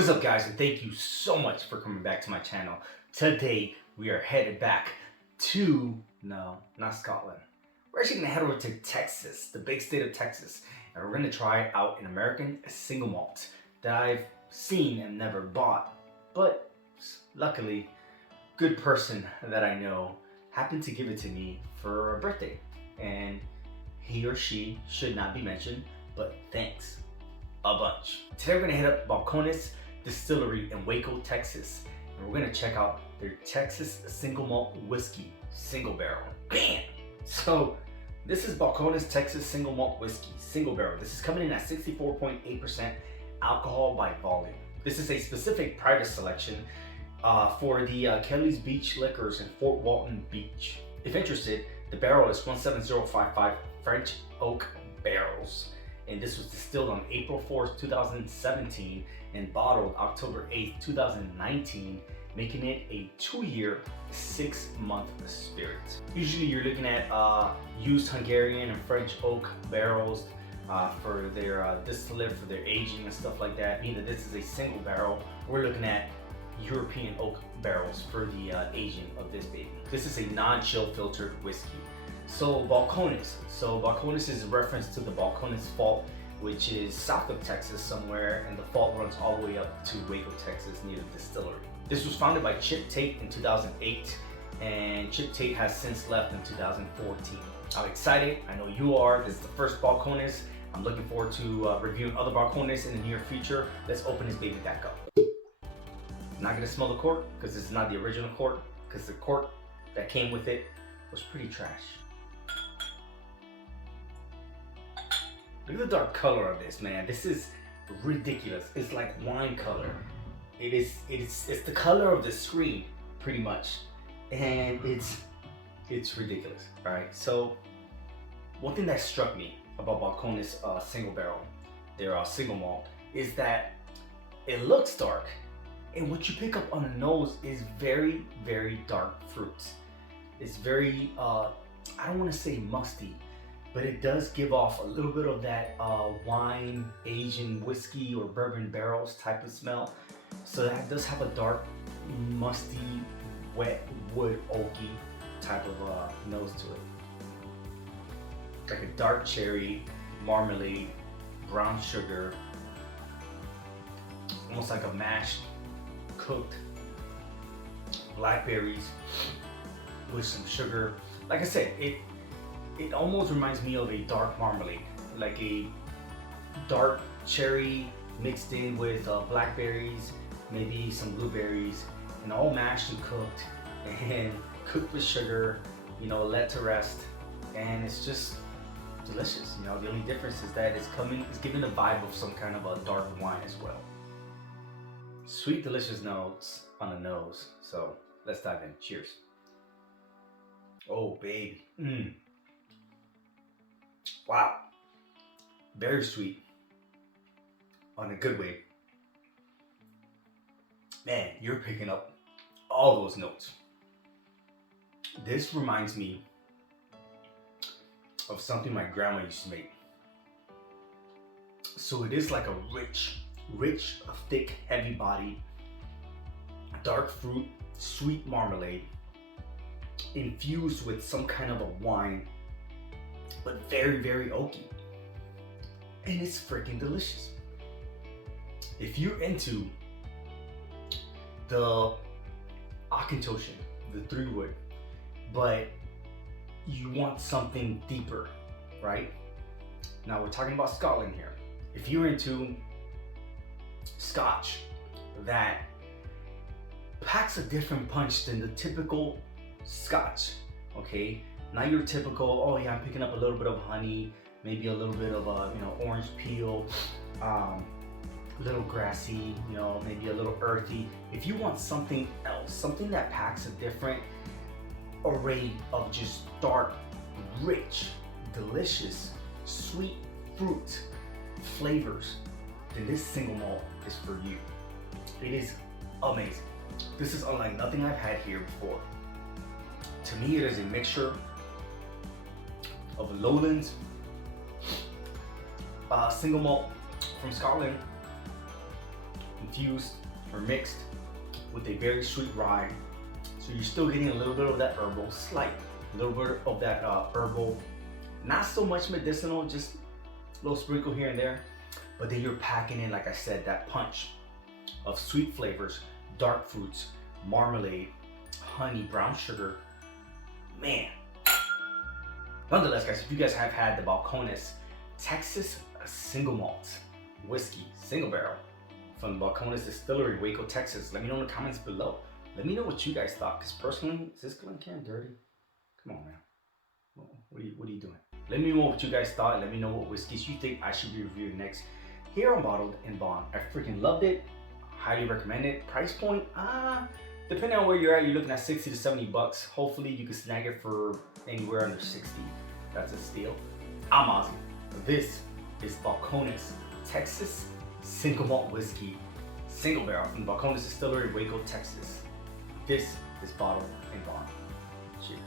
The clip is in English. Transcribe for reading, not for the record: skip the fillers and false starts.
What is up, guys, and thank you so much for coming back to my channel. Today we are headed back to, no, not Scotland. We're actually gonna head over to Texas, the big state of Texas, and we're gonna try out an American single malt that I've seen and never bought, but luckily, good person that I know happened to give it to me for a birthday, and he or she should not be mentioned, but thanks a bunch. Today we're gonna hit up Balcones Distillery in Waco, Texas, and we're gonna check out their Texas Single Malt Whiskey Single Barrel. Bam! So this is Balcones Texas Single Malt Whiskey Single Barrel. This is coming in at 64.8% alcohol by volume. This is a specific private selection for the Kelly's Beach Liquors in Fort Walton Beach. If interested, the barrel is 17055 French oak barrels, and this was distilled on April 4th, 2017 and bottled October 8th, 2019, making it a 2-year, 6-month spirit. Usually you're looking at used Hungarian and French oak barrels for their distillate, for their aging and stuff like that. Meaning that this is a single barrel. We're looking at European oak barrels for the aging of this baby. This is a non-chill filtered whiskey. So Balcones is a reference to the Balcones Fault, which is south of Texas somewhere, and the fault runs all the way up to Waco, Texas, near the distillery. This was founded by Chip Tate in 2008, and Chip Tate has since left in 2014. I'm excited, I know you are. This is the first Balcones. I'm looking forward to reviewing other Balcones in the near future. Let's open this baby back up. I'm not gonna smell the cork, because this is not the original cork, because the cork that came with it was pretty trash. Look at the dark color of this, man. This is ridiculous. It's like wine color. It's the color of the screen, pretty much, and it's ridiculous. All right. So one thing that struck me about Balcones single barrel, their single malt, is that it looks dark, and what you pick up on the nose is very, very dark fruits. It's very I don't want to say musty, but it does give off a little bit of that wine, Asian whiskey or bourbon barrels type of smell. So that does have a dark, musty, wet wood oaky type of nose to it. Like a dark cherry, marmalade, brown sugar, almost like a mashed, cooked blackberries with some sugar. Like I said, it almost reminds me of a dark marmalade, like a dark cherry mixed in with blackberries, maybe some blueberries, and all mashed and cooked with sugar, you know, let to rest, and it's just delicious. You know, the only difference is that it's giving the vibe of some kind of a dark wine as well. Sweet, delicious notes on the nose. So let's dive in. Cheers. Oh, baby. Wow, very sweet on a good way. Man, you're picking up all those notes. This reminds me of something my grandma used to make. So it is like a rich, thick, heavy body, dark fruit, sweet marmalade, infused with some kind of a wine, but very, very oaky, and it's freaking delicious. If you're into the Auchentoshan, the 3-wood, but you want something deeper, right? Now we're talking about Scotland here. If you're into Scotch that packs a different punch than the typical Scotch, okay? Not your typical, oh yeah, I'm picking up a little bit of honey, maybe a little bit of orange peel, a little grassy, maybe a little earthy. If you want something else, something that packs a different array of just dark, rich, delicious, sweet fruit flavors, then this single malt is for you. It is amazing. This is unlike nothing I've had here before. To me, it is a mixture of lowlands single malt from Scotland infused or mixed with a very sweet rye. So you're still getting a little bit of that herbal, a little bit of that herbal, not so much medicinal, just a little sprinkle here and there. But then you're packing in, like I said, that punch of sweet flavors, dark fruits, marmalade, honey, brown sugar. Man. Nonetheless, guys, if you guys have had the Balcones Texas Single Malt Whiskey Single Barrel from Balcones Distillery, Waco, Texas, let me know in the comments below. Let me know what you guys thought, because personally, is this Glencairn dirty? Come on, man. What are you doing? Let me know what you guys thought. Let me know what whiskeys you think I should be reviewing next here on Bottled and Bond. I freaking loved it. Highly recommend it. Price point, depending on where you're at, you're looking at 60 to 70 bucks. Hopefully you can snag it for anywhere under 60. That's a steal. I'm Ozzy. This is Balcones Texas Single Malt Whiskey Single Barrel from Balcones Distillery, Waco, Texas. This is Bottled and Bond. Cheers.